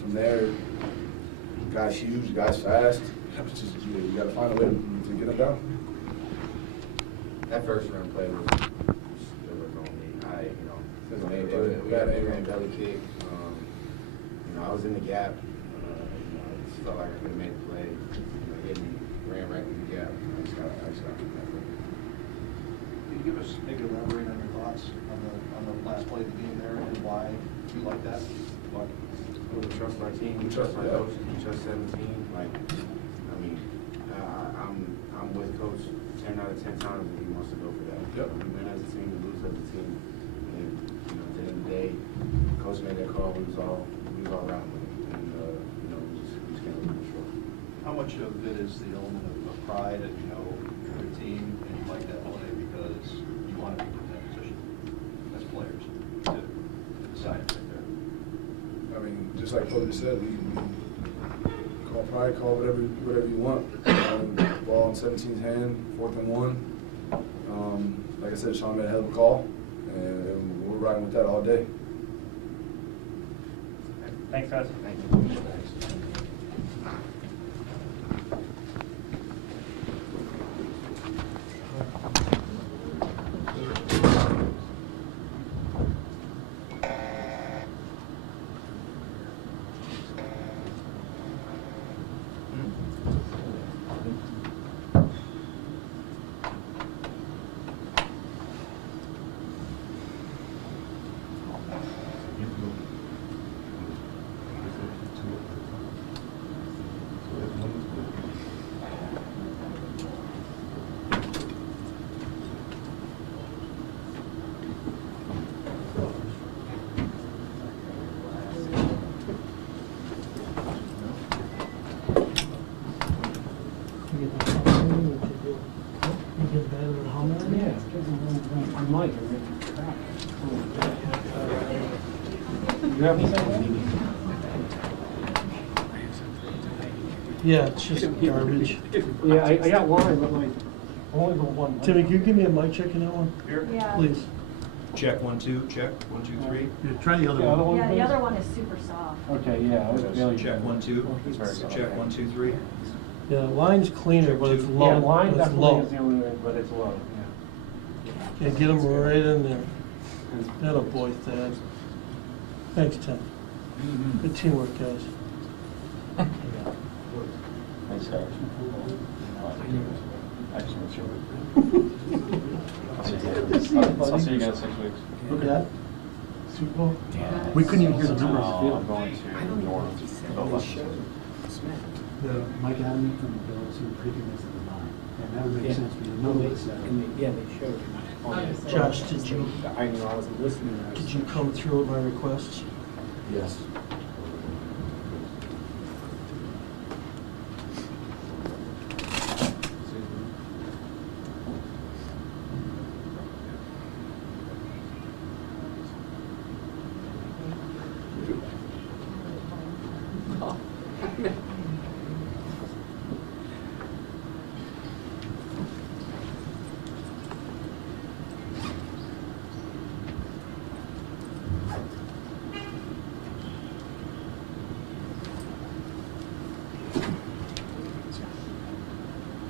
from there, guy's huge, guy's fast. It's just, you got to find a way to get him down. That first run play was on me. It ran belly kick. I was in the gap. I just felt like I could have made the play. Hit me, ran right in the gap. I just got that. Can you give us, maybe elaborate on your thoughts on the last play of the game there and why you like that? Well, we trust our team. We trust our coaches. We trust 17. I'm with Coach 10 out of 10 times if he wants to go for that. Yep. We win as a team, we lose as a team. And at the end of the day, Coach made that call. We was all around with it. And we just can't lose for sure. How much of it is the element of pride that your team and you like that play because you want to be in that position as players to decide right there? I mean, just like Coach said, we call pride, call whatever you want. Ball in 17's hand, 4th and 1. Like I said, Sean made a hell of a call, and we're riding with that all day. Thanks, guys. Thank you. You have anything? Yeah, it's just garbage. Yeah, I got one, but like, only the one. Timmy, can you give me a mic check in that one? Here? Yeah. Please. Check 1 2. Check 1 2 3. Yeah, try the other Yeah, one. Yeah, the please. other one is super soft. Okay, yeah. I was barely- Check 1 2. He's very soft. Check 1 2 3. Yeah, line's cleaner, but it's low. Yeah, line It's definitely low. is the only way, but it's low, yeah. Yeah, get him right in there. That a boy, Thad. Thanks, Tim. Good teamwork, guys. Thanks, guys. I just want to I'll see you guys 6 weeks. Look at that. Super Bowl? We couldn't even hear the numbers. I'm going to New Orleans. Mike Adams from the Bills who previous to the line. And that would make sense because no way Yeah, they showed it. Josh, did you I knew I wasn't listening. Did you come through with my requests? Yes.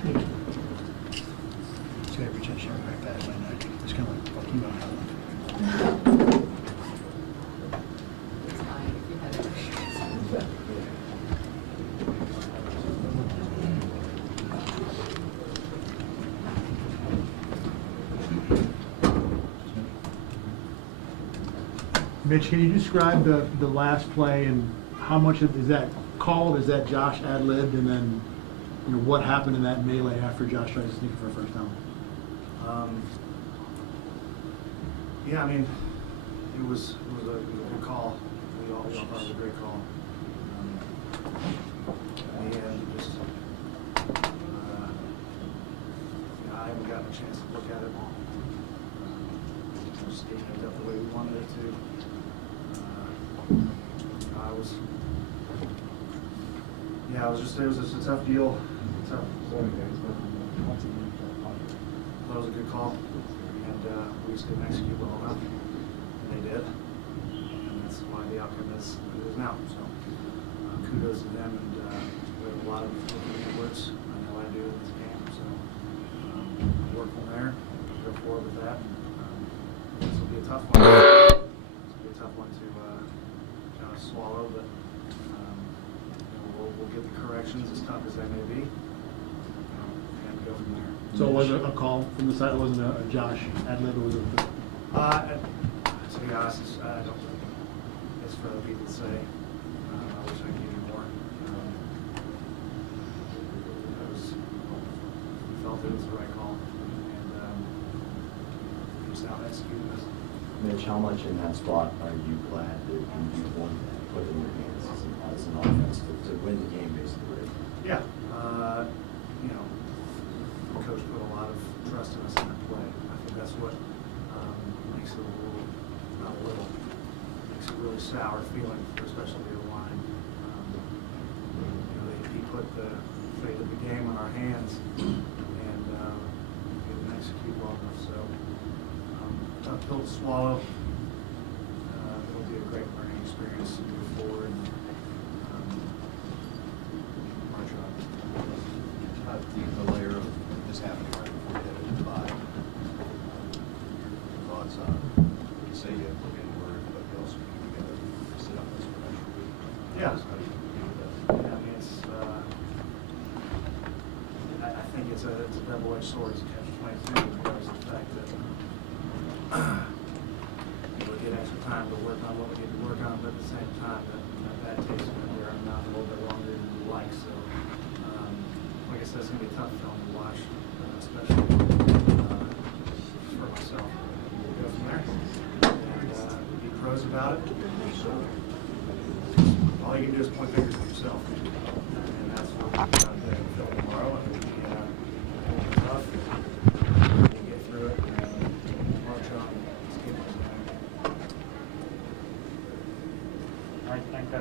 Thank you. So every chance you have right back my neck. It's kind of like, fuck you, I have Mitch, can you describe the last play and how much is that called? Is that Josh ad-libbed? And then, what happened in that melee after Josh tried to sneak it for a first down? Yeah, I mean, it was a good call. We all thought it was a great call. In the end, just I haven't gotten a chance to look at it. Just didn't end up the way we wanted it to. It was just a tough deal. Tough. Sorry, guys. That was a good call, and we just didn't execute well enough, and they did, and that's why the outcome is what it is now. So lot of words. I know I do in this game, so work from there, go forward with that. This will be a tough one. This will be a tough one to kind of swallow, but we'll get the corrections as tough as they may be, and go from there. So it wasn't a call from the side, it wasn't a Josh ad-lib, it was a... To be honest, I don't, it's for other people to say. I wish I could do more. We felt it was the right call, and just out executing this. Mitch, how much in that spot are you glad that you won that, put in your hands as an offense to win the game, basically? Yeah, the coach put a lot of trust in us in that play. I think that's what makes it a little, not a little, makes it a really sour feeling, especially the line. He put the fate of the game in our hands, and we didn't execute well enough. So tough pill to swallow. It'll be a great learning experience to move forward. March on. The layer of this happening right before you hit it by. Thoughts on, you say you look inward, but you also you got to sit up this pressure. Yeah. How do you deal with that? I mean, I think it's a double-edged sword. It's a catch-22 because of the fact that we get extra time to work on what we need to work on, but at the same time, that takes me around a little bit longer than we like. So, like I said, it's going to be a tough film to watch, especially for myself. We'll go from there and be pros about it. All you can do is point fingers at yourself, and that's what we're going to film tomorrow. And it'll be tough. We'll get through it and march on. Let's keep it going. All right, thank you.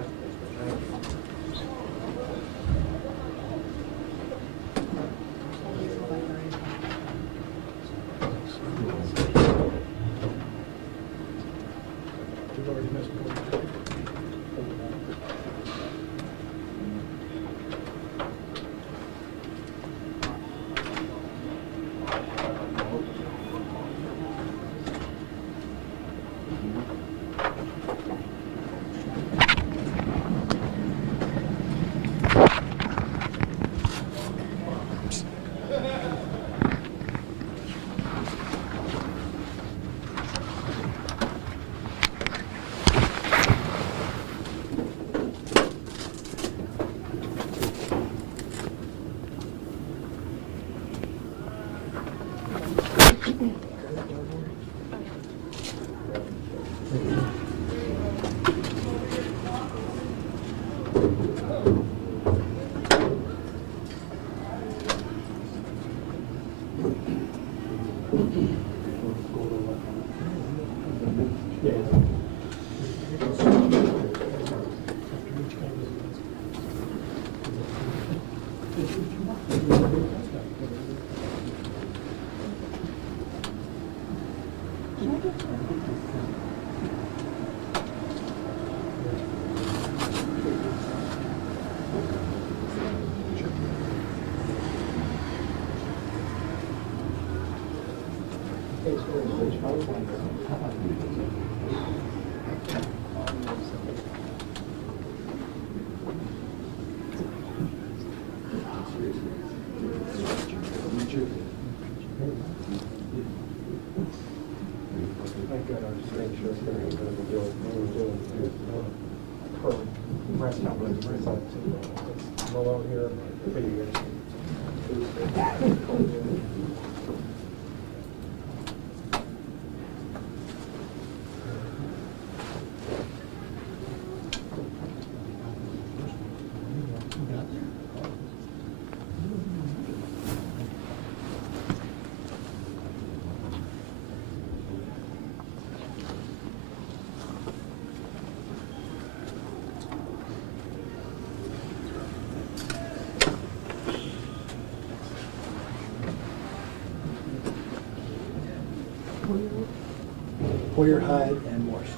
Hoyer, Hyde, and Morse.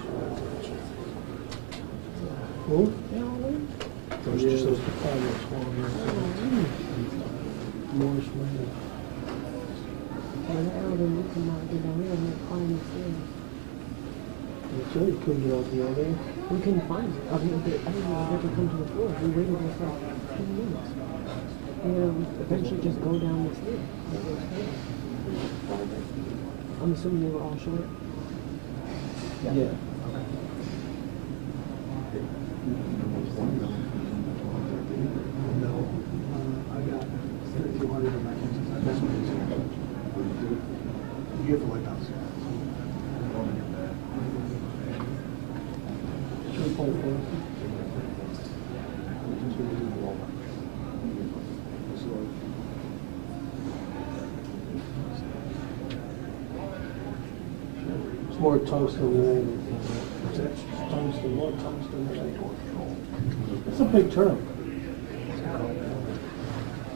Who? Those just those five-year Morris Lane. So you couldn't get out the elevator? We couldn't find it. I mean, I didn't know if they could come to the floor. We waited there for 10 minutes. We eventually just go down the stairs. I'm assuming they were all short. Yeah. No, I got 3,200 in my kids. That's what it is. You have to wait downstairs. 3.4. It's more tungsten than tungsten, more tungsten. It's a big term.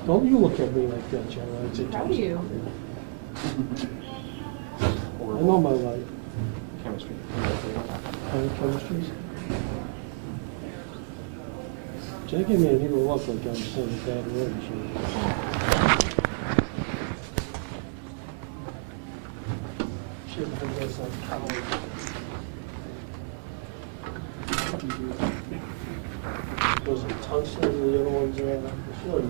Don't you look at me like that, Jenna. I'd say How are tungsten. you? I know my life. Chemistry. Chemistry. Jenna gave me an evil look like I'm saying a bad word. She thinks that's like college. Was it tungsten and the other ones sure.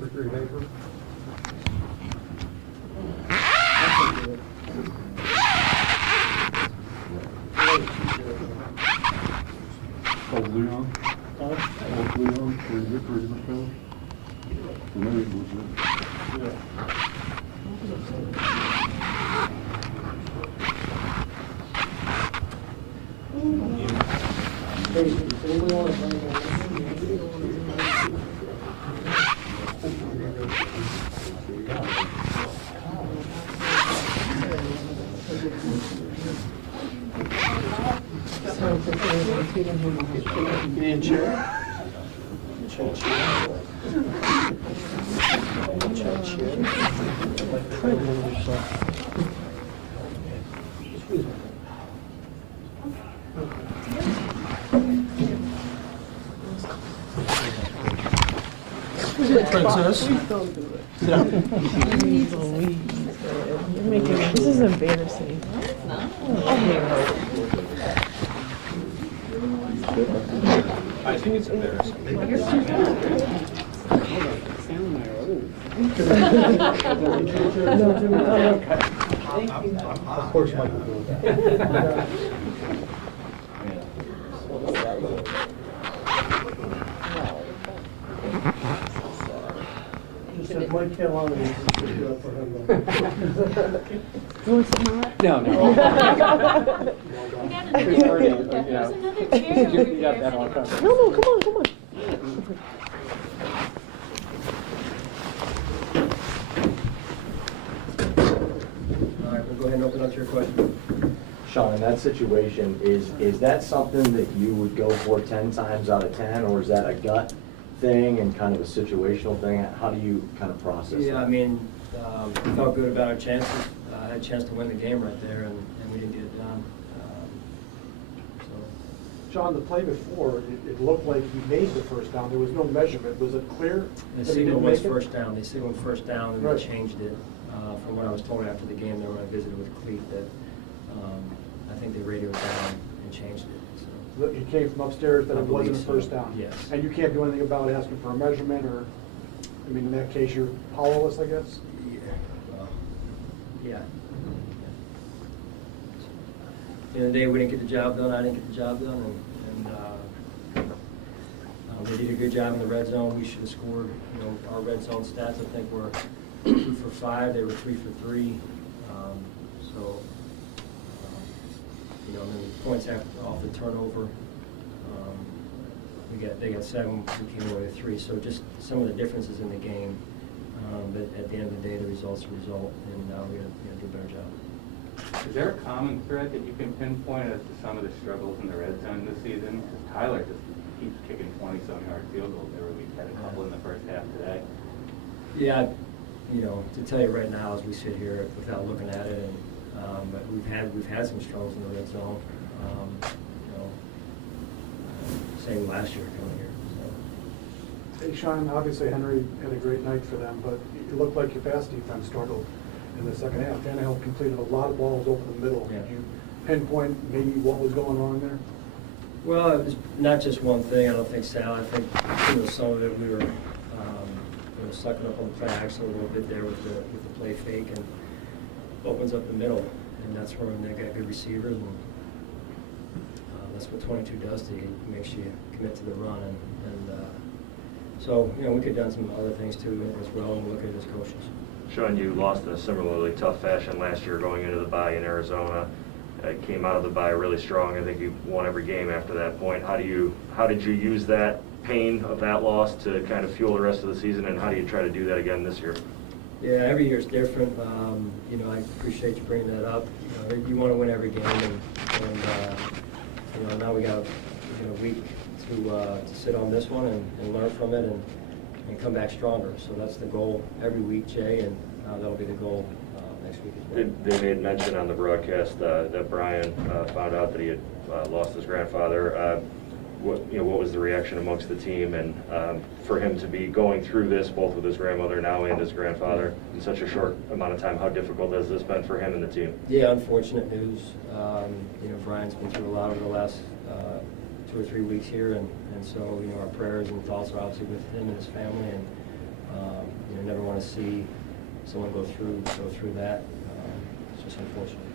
Mercury vapor. Old Leon? Old Leon, where Victory was found? For me, it was it. And chair. Princess. This is embarrassing. I think it's embarrassing. Of course, Mike will do that. Just said Mike Carolina needs to pick you up for him. You want some more? No, no. We got another chair. There's another chair over here. No, come on, come on. All right, we'll go ahead and open up to your question. Sean, in that situation, is that something that you would go for 10 times out of 10, or is that a gut thing and kind of a situational thing? How do you kind of process that? Yeah, I mean, we felt good about our chances. I had a chance to win the game right there, and we didn't get it done. John, the play before, it looked like he made the first down. There was no measurement. Was it clear? The that he signal didn't was make it? first down. They signaled first down, and Right. they changed it. From what I was told after the game, there when I visited with Cleat, that I think they radioed down and changed it. So. That he came from upstairs, that I it wasn't a believe so, first down? yes. And you can't do anything about asking for a measurement, or, I mean, in that case, you're powerless, I guess? Yeah. Well, yeah. At the end of the day, we didn't get the job done. I didn't get the job done, and they did a good job in the red zone. We should have scored. You know, our red zone stats, I think, were 2 for 5. They were 3 for 3. You know, and then points off the turnover. They got 7. We came away with 3. So just some of the differences in the game. But at the end of the day, the result's the result, and we got to do a better job. Is there a common thread that you can pinpoint as to some of the struggles in the red zone this season? Because Tyler just keeps kicking 20-some yard field goals every week. Had a couple in the first half today. Yeah, you know, to tell you right now as we sit here without looking at it, and But we've had some struggles in the red zone. You know, same last year coming here. So. Hey, Sean, obviously Henry had a great night for them, but it looked like your pass defense struggled in the second half. Tannehill completed a lot of balls over the middle. Yeah. Could you pinpoint maybe what was going wrong there? Well, it was not just one thing. I don't think, Sal. I think some of it we were sucking up on the play action a little bit there with the play fake, and opens up the middle, and that's where they got good receivers, and that's what 22 does to you. It makes you commit to the run, and so we could have done some other things too as well, and look at it as coaches. Sean, you lost in a similarly tough fashion last year going into the bye in Arizona. Came out of the bye really strong. I think you won every game after that point. How did you use that pain of that loss to kind of fuel the rest of the season, and how do you try to do that again this year? Yeah, every year is different. I appreciate you bringing that up. You want to win every game, and now we got a week to sit on this one and learn from it and come back stronger. So that's the goal every week, Jay, and that'll be the goal next week as well. They made mention on the broadcast that Brian found out that he had lost his grandfather. What was the reaction amongst the team, and for him to be going through this both with his grandmother now and his grandfather in such a short amount of time? How difficult has this been for him and the team? Yeah, unfortunate news. Brian's been through a lot over the last 2 or 3 weeks here, and so our prayers and thoughts are obviously with him and his family, and never want to see someone go through that. It's just unfortunate.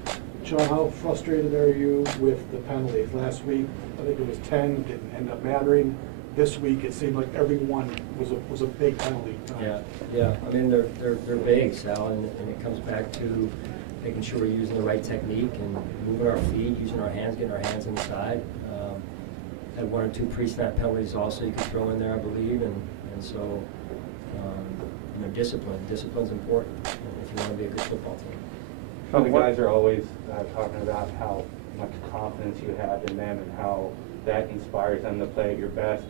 Sean, how frustrated are you with the penalties? Last week, I think it was 10, didn't end up mattering. This week, it seemed like every one was a big penalty. Yeah. I mean, they're big, Sal, and it comes back to making sure we're using the right technique and moving our feet, using our hands, getting our hands inside. Had 1 or 2 pre-snap penalties also you could throw in there, I believe, and so discipline. Discipline's important if you want to be a good football team. So the guys are always talking about how much confidence you have in them and how that inspires them to play at your best.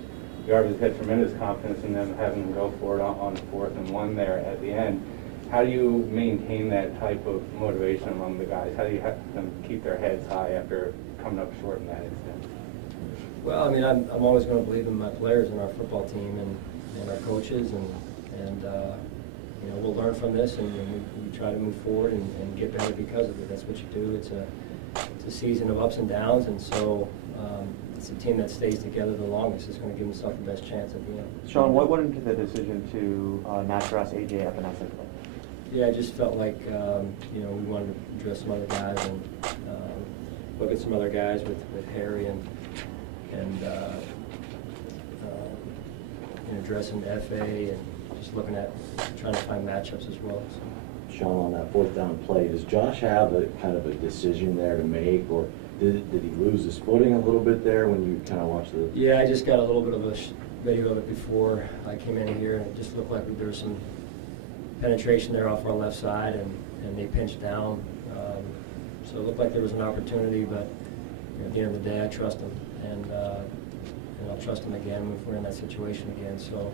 You obviously had tremendous confidence in them, having them go for it on 4th and 1 there at the end. How do you maintain that type of motivation among the guys? How do you have them keep their heads high after coming up short in that instance? Well, I mean, I'm always going to believe in my players and our football team and our coaches, and we'll learn from this, and we try to move forward and get better because of it. That's what you do. It's a season of ups and downs, and so it's the team that stays together the longest is going to give themselves the best chance at the end. Sean, what went into the decision to not dress AJ epinephrine? Yeah, I just felt like we wanted to address some other guys and look at some other guys with Harry and addressing FA and just looking at trying to find matchups as well. So. Sean, on that 4th down play, does Josh have a kind of a decision there to make, or did he lose his footing a little bit there when you kind of watched the? Yeah, I just got a little bit of a video of it before I came in here, and it just looked like there was some penetration there off our left side, and they pinched down. So it looked like there was an opportunity, but at the end of the day, I trust him, and I'll trust him again if we're in that situation again. So,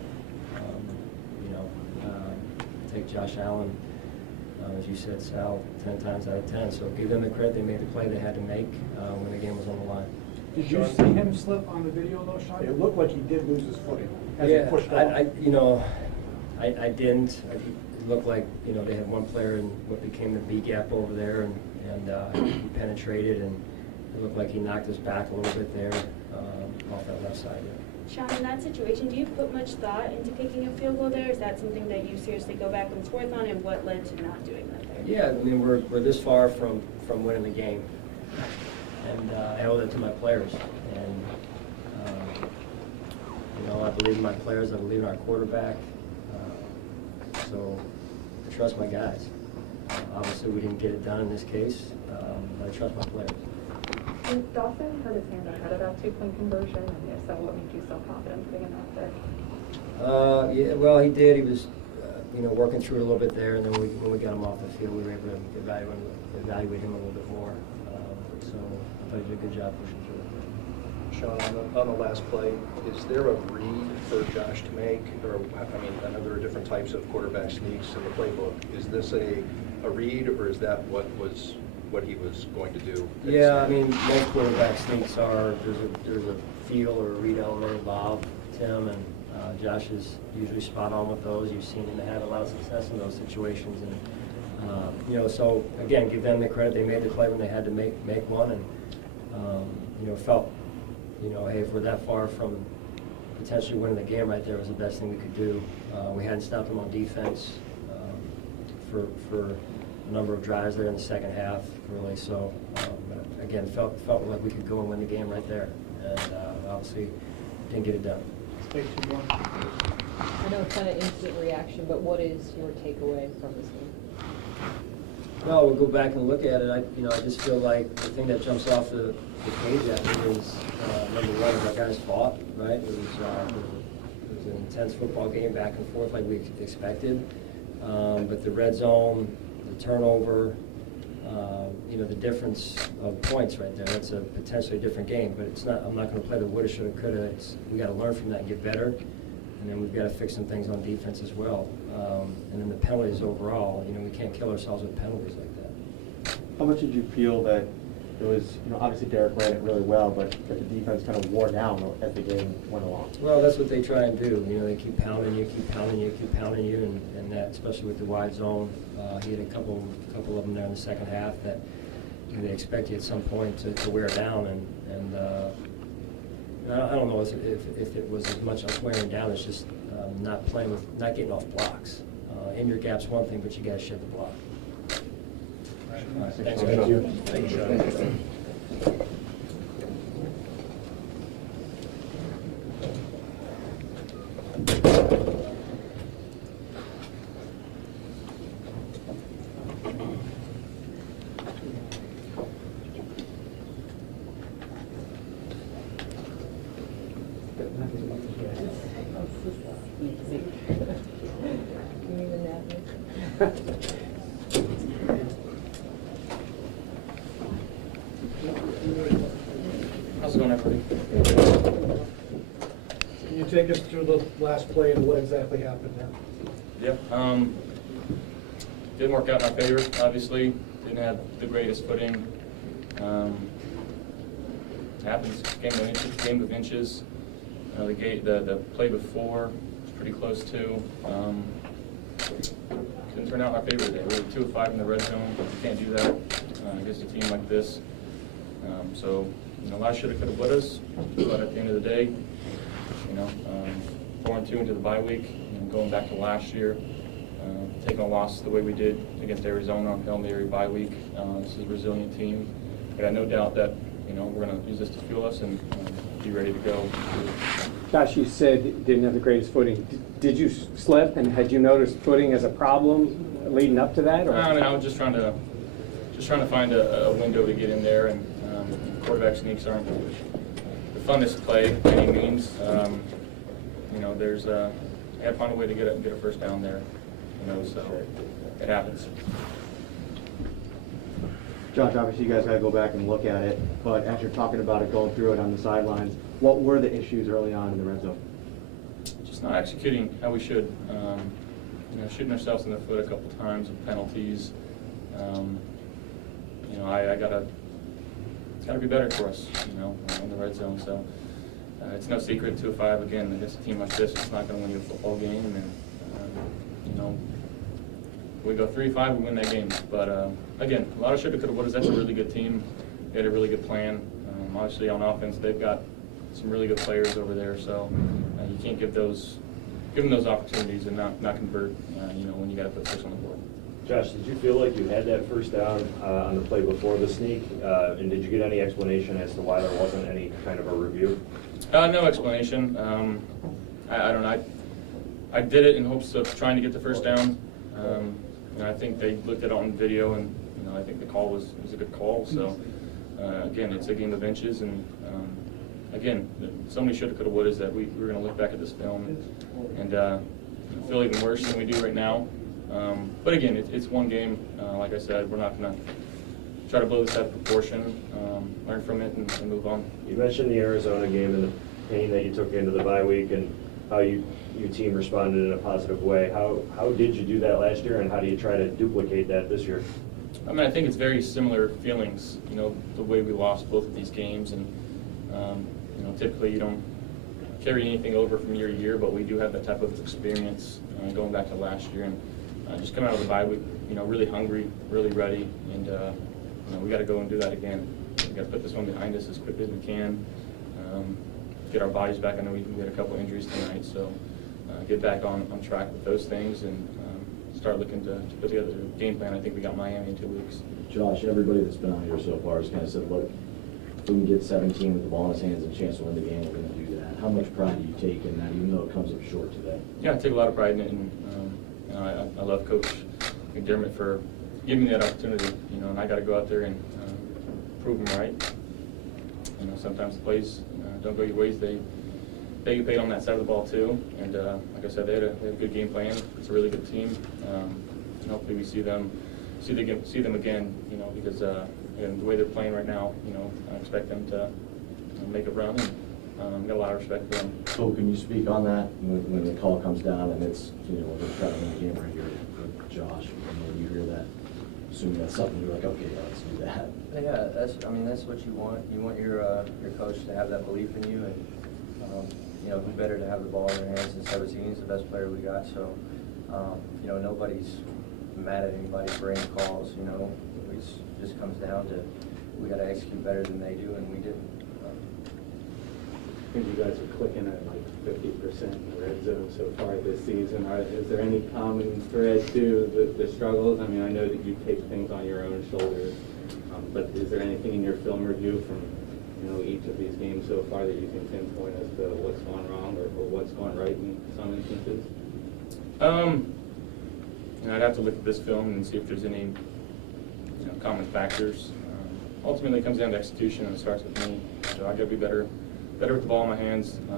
take Josh Allen, as you said, Sal, 10 times out of 10. So give them the credit. They made the play they had to make when the game was on the line. Did you see him slip on the video though, Sean? It looked like he did lose his footing as he pushed off. I didn't. It looked like they had one player in what became the B gap over there, and he penetrated, and it looked like he knocked us back a little bit there off that left side. Yeah. Sean, in that situation, do you put much thought into kicking a field goal there? Is that something that you seriously go back and forth on, and what led to not doing that there? Yeah, I mean, we're this far from winning the game, and I owe that to my players. And I believe in my players. I believe in our quarterback. So I trust my guys. Obviously, we didn't get it done in this case, but I trust my players. Did Dawson hurt his hand ahead of that 2-point conversion? And if so, what made you so confident putting him out there? Yeah, well, he did. He was, working through it a little bit there, and then when we got him off the field, we were able to evaluate him a little bit more. So I thought he did a good job pushing through it. Sean, on the last play, is there a read for Josh to make? Or, I know there are different types of quarterback sneaks in the playbook. Is this a read, or is that what was what he was going to do? Yeah, I mean, most quarterback sneaks are, there's a feel or a read element involved, Tim, and Josh is usually spot on with those. You've seen him have a lot of success in those situations, and you know, so again, give them the credit. They made the play when they had to make one, and you know, felt, you know, hey, if we're that far from potentially winning the game right there, was the best thing we could do. We hadn't stopped them on defense for a number of drives there in the second half, really. So but again, felt like we could go and win the game right there, and obviously didn't get it done. I know it's kind of instant reaction, but what is your takeaway from this game? No, we'll go back and look at it. I just feel like the thing that jumps off the page at me is number one, our guys fought, right? It was an intense football game, back and forth like we expected. But the red zone, the turnover, you know, the difference of points right there. It's a potentially different game, but it's not. I'm not going to play the woulda, shoulda, coulda. We got to learn from that and get better, and then we've got to fix some things on defense as well. And then the penalties overall. You know, we can't kill ourselves with penalties like that. How much did you feel that it was, you know, obviously Derek ran it really well, but that the defense kind of wore down as the game went along? Well, that's what they try and do. You know, they keep pounding you, keep pounding you, keep pounding you, and that, especially with the wide zone. He had a couple of them there in the second half that, you know, they expect you at some point to wear down, and I don't know if it was as much as wearing down as just not getting off blocks. In your gap's one thing, but you got to shed the block. Thanks, Thank you. Thank you. How's it going, everybody? Can you take us through the last play and what exactly happened there? Yep. Didn't work out in our favor, obviously. Didn't have the greatest footing. Happens. Game of inches. The play before was pretty close too. Didn't turn out in our favor today. We were 2 of 5 in the red zone. You can't do that against a team like this. So, you know, a lot shoulda, coulda, wouldas. But at the end of the day, you know, 4-2 into the bye week, and going back to last year, taking a loss the way we did against Arizona on Hail Mary bye week. This is a resilient team. I got no doubt that, you know, we're going to use this to fuel us and be ready to go. Josh, you said didn't have the greatest footing. Did you slip, and had you noticed footing as a problem leading up to that? Or? I mean, I was just trying to find a window to get in there, and quarterback sneaks aren't the funnest play by any means. You know, I had to find a way to get a first down there. You know, so it happens. Josh, obviously you guys got to go back and look at it, but as you're talking about it, going through it on the sidelines, what were the issues early on in the red zone? Just not executing how we should. You know, shooting ourselves in the foot a couple times with penalties. You know, it's gotta be better for us, you know, in the red zone. So it's no secret, 2 of 5 again against a team like this. It's not going to win you a football game, and you know, we go 3-5, we win that game. But again, a lot of shoulda, coulda, wouldas. That's a really good team. They had a really good plan. Obviously, on offense, they've got some really good players over there. So you can't give them those opportunities and not convert. You know, when you got to put 6 on the board. Josh, did you feel like you had that first down on the play before the sneak? And did you get any explanation as to why there wasn't any kind of a review? No explanation. I don't know. I did it in hopes of trying to get the first down. And I think they looked at it on video, and you know, I think the call was a good call. So again, it's a game of inches, and again, so many shoulda, coulda, wouldas that we're going to look back at this film and feel even worse than we do right now. But again, it's one game. Like I said, we're not going to try to blow this out of proportion. Learn from it and move on. You mentioned the Arizona game and the pain that you took into the bye week and how your team responded in a positive way. How did you do that last year, and how do you try to duplicate that this year? I mean, I think it's very similar feelings, you know, the way we lost both of these games. And, you know, typically you don't carry anything over from year to year, but we do have that type of experience going back to last year. And just coming out of the bye week, you know, really hungry, really ready. And, you know, we got to go and do that again. We got to put this one behind us as quickly as we can. Get our bodies back. I know we had a couple injuries tonight, so get back on track with those things and start looking to put together a game plan. I think we got Miami in 2 weeks. Josh, everybody that's been on here so far has kind of said, look, if we can get 17 with the ball in his hands and a chance to win the game, we're going to do that. How much pride do you take in that, even though it comes up short today? Yeah, I take a lot of pride in it, and you know, I love Coach McDermott for giving me that opportunity. You know, and I got to go out there and prove them right. You know, sometimes the plays don't go your ways. They get paid on that side of the ball too. And like I said, they had a good game plan. It's a really good team, and hopefully we see them again. You know, because again, the way they're playing right now, you know, I expect them to make a run. And got a lot of respect for them. So can you speak on that when the call comes down and it's, you know, we're going to try to win the game right here with Josh? When you hear that, assuming that's something you're like, okay, let's do that. Yeah, that's what you want. You want your coach to have that belief in you, and you know, who better to have the ball in their hands than 17? He's the best player we got. So you know, nobody's mad at anybody for any calls. You know, it just comes down to we got to execute better than they do, and we didn't. I think you guys are clicking at like 50% in the red zone so far this season. Is there any common thread to the struggles? I mean, I know that you take things on your own shoulders, but is there anything in your film review from, you know, each of these games so far that you can pinpoint as to what's gone wrong or what's gone right in some instances? You know, I'd have to look at this film and see if there's any, you know, common factors. Ultimately, it comes down to execution, and it starts with me. So I got to be better with the ball in my hands, you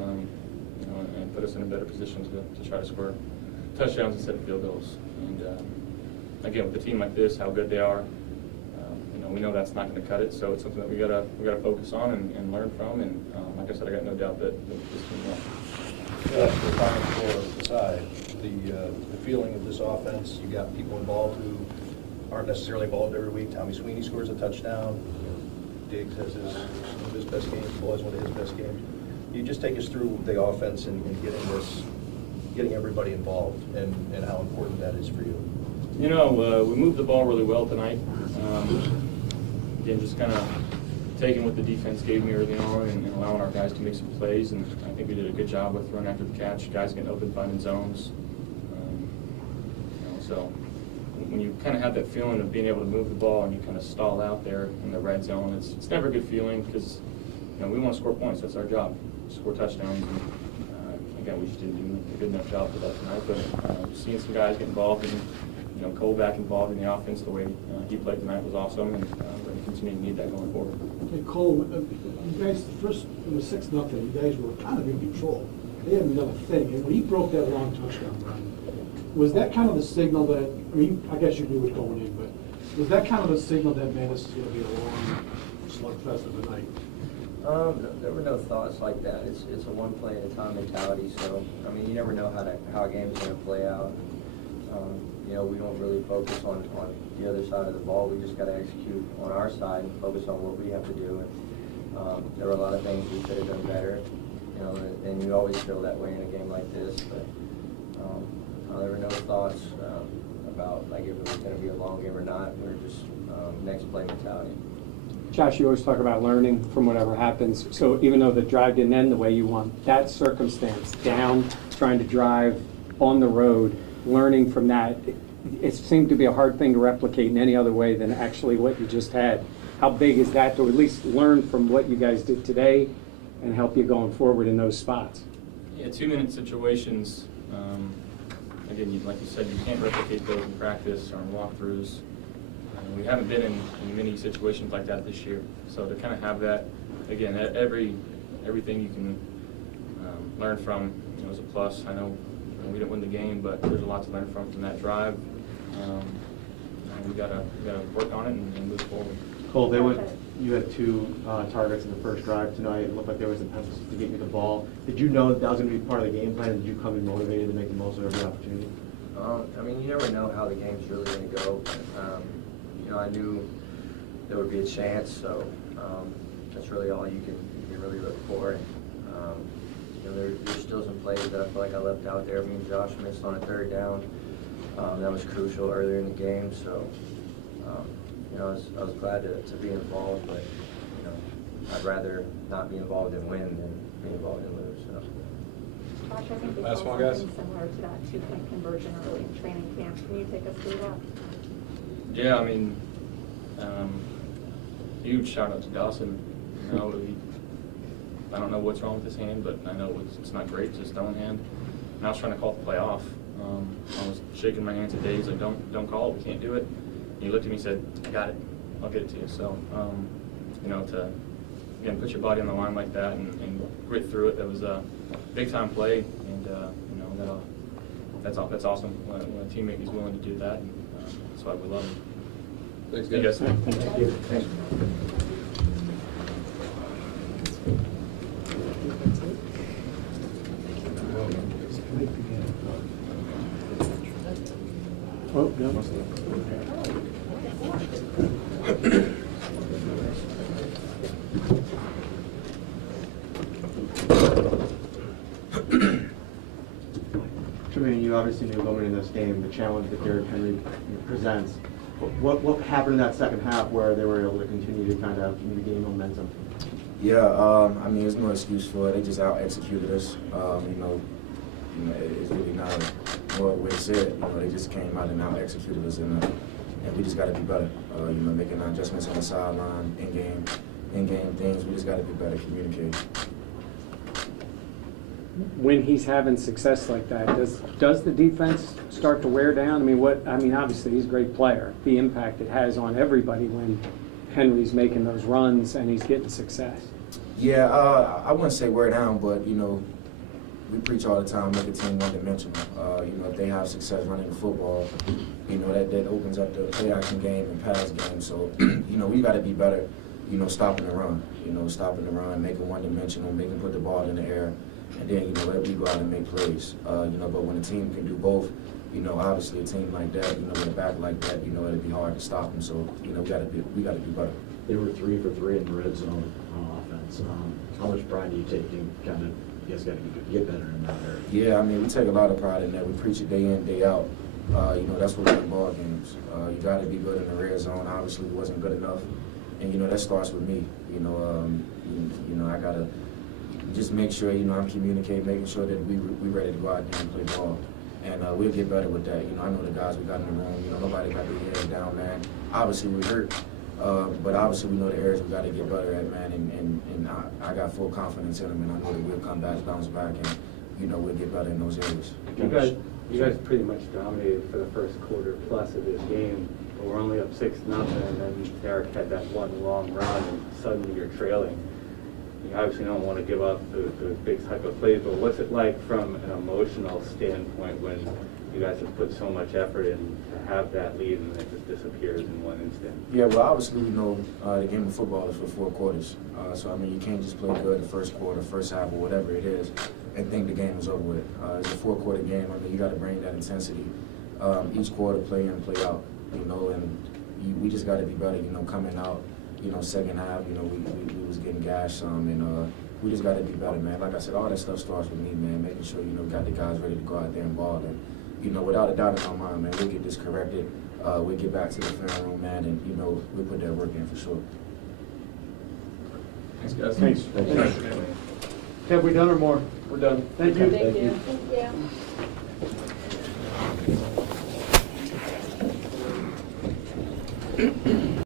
know, and put us in a better position to try to score touchdowns instead of field goals. And again, with a team like this, how good they are, you know, we know that's not going to cut it. So it's something that we gotta focus on and learn from. And like I said, I got no doubt that this team will. Yeah, the Final Four aside, the feeling of this offense, you got people involved who aren't necessarily involved every week. Tommy Sweeney scores a touchdown. Diggs has one of his best games. Boyd has one of his best games. You just take us through the offense and getting everybody involved and how important that is for you. You know, we moved the ball really well tonight. Again, just kind of taking what the defense gave me early on and allowing our guys to make some plays. And I think we did a good job with run after the catch, guys getting open, finding zones. You know, so when you kind of have that feeling of being able to move the ball and you kind of stall out there in the red zone, it's never a good feeling because, you know, we want to score points. That's our job, score touchdowns. And, again, we just didn't do a good enough job for that tonight. But seeing some guys get involved and, you know, Cole back involved in the offense the way he played tonight was awesome, and we're going to continue to need that going forward. Okay, Cole, you guys, first it was 6-0. You guys were kind of in control. They had another thing, and when he broke that long touchdown run, was that kind of the signal that, I mean, I guess you knew it going in, but was that kind of the signal that, man, this is going to be a long slugfest of the night? There were no thoughts like that. It's a one play at a time mentality. So I mean, you never know how a game is going to play out. You know, we don't really focus on the other side of the ball. We just got to execute on our side and focus on what we have to do. And there were a lot of things we could have done better. You know, and you always feel that way in a game like this. But there were no thoughts about like if it was going to be a long game or not. We were just next play mentality. Josh, you always talk about learning from whatever happens. So even though the drive didn't end the way you want, that circumstance, down, trying to drive on the road, learning from that, it seemed to be a hard thing to replicate in any other way than actually what you just had. How big is that to at least learn from what you guys did today and help you going forward in those spots? Yeah, 2-minute situations, again, like you said, you can't replicate those in practice or in walkthroughs. We haven't been in many situations like that this year. So to kind of have that, again, everything you can learn from, you know, is a plus. I know we didn't win the game, but there's a lot to learn from that drive. And we gotta work on it and move forward. Cole, you had 2 targets in the first drive tonight. It looked like there was an emphasis to get you the ball. Did you know that was going to be part of the game plan? Did you come in motivated to make the most of every opportunity? I mean, you never know how the game's really going to go. I knew there would be a chance, so that's really all you can really look for. And, there's still some plays that I feel like I left out there. Me and Josh missed on a third down. That was crucial earlier in the game, so I was glad to be involved, but I'd rather not be involved and win than be involved and lose. So. Josh, I think we saw Last one, guys. something similar to that 2-point conversion early in training camp. Can you take us through that? Yeah, I mean, huge shout out to Dawson. I don't know what's wrong with his hand, but I know it's not great. It's his throwing hand. And I was trying to call the play off. I was shaking my hands at Dave. He's like, don't call it. We can't do it. And he looked at me and said, I got it. I'll get it to you. So, to again put your body on the line like that and grit through it. That was a big time play, and that's awesome when a teammate is willing to do that. And, that's why we love him. Thanks, You guys. Thank you. Thanks. Oh, no. Tremaine, you obviously knew going into this game the challenge that Derrick Henry presents. What happened in that second half where they were able to continue to kind of gain momentum? Yeah, I mean, there's no excuse for it. They just out-executed us. It's really not more way to say it. They just came out and out-executed us, and we just got to be better. Making our adjustments on the sideline, in-game things. We just got to be better communicating. When he's having success like that, does the defense start to wear down? I mean, obviously he's a great player. The impact it has on everybody when Henry's making those runs and he's getting success. Yeah, I wouldn't say wear down, but we preach all the time, make a team one-dimensional. If they have success running the football, that opens up the play-action game and pass game. So, we got to be better, stopping the run. Stopping the run, making one-dimensional, making put the ball in the air, and then, let we go out and make plays. But when a team can do both, obviously a team like that, with a back like that, it'd be hard to stop them. So, we got to be better. They were 3 for 3 in the red zone on offense. How much pride do you take in kind of, you guys got to get better in that area? Yeah, I mean, we take a lot of pride in that. We preach it day in, day out. That's what we win ball games. You got to be good in the red zone. Obviously, we wasn't good enough. And, that starts with me. I got to just make sure, I'm communicating, making sure that we ready to go out there and play ball. And we'll get better with that. I know the guys we got in the room. Nobody got their head down, man. Obviously, we're hurt. But obviously, we know the areas we got to get better at, man. And I got full confidence in them, and I know that we'll come back, bounce back, and, we'll get better in those areas. You guys pretty much dominated for the first quarter plus of this game, but we're only up 6-0, and then Derrick had that one long run, and suddenly you're trailing. You obviously don't want to give up those big type of plays, but what's it like from an emotional standpoint when you guys have put so much effort in to have that lead and then it just disappears in one instant? Yeah, well, obviously we know the game of football is for 4 quarters. So, I mean, you can't just play good the first quarter, first half, or whatever it is, and think the game is over with. It's a 4-quarter game. I mean, you got to bring that intensity each quarter, play in, play out, and we just got to be better, coming out, second half, we was getting gashed some, and we just got to be better, man. Like I said, all that stuff starts with me, man, making sure, got the guys ready to go out there and ball. And, without a doubt in my mind, man, we'll get this corrected. We'll get back to the film room, man, and, we'll put that work in for sure. Thanks, guys. Thanks. Have we done or more? We're done. Thank you. Thank you. Thank you.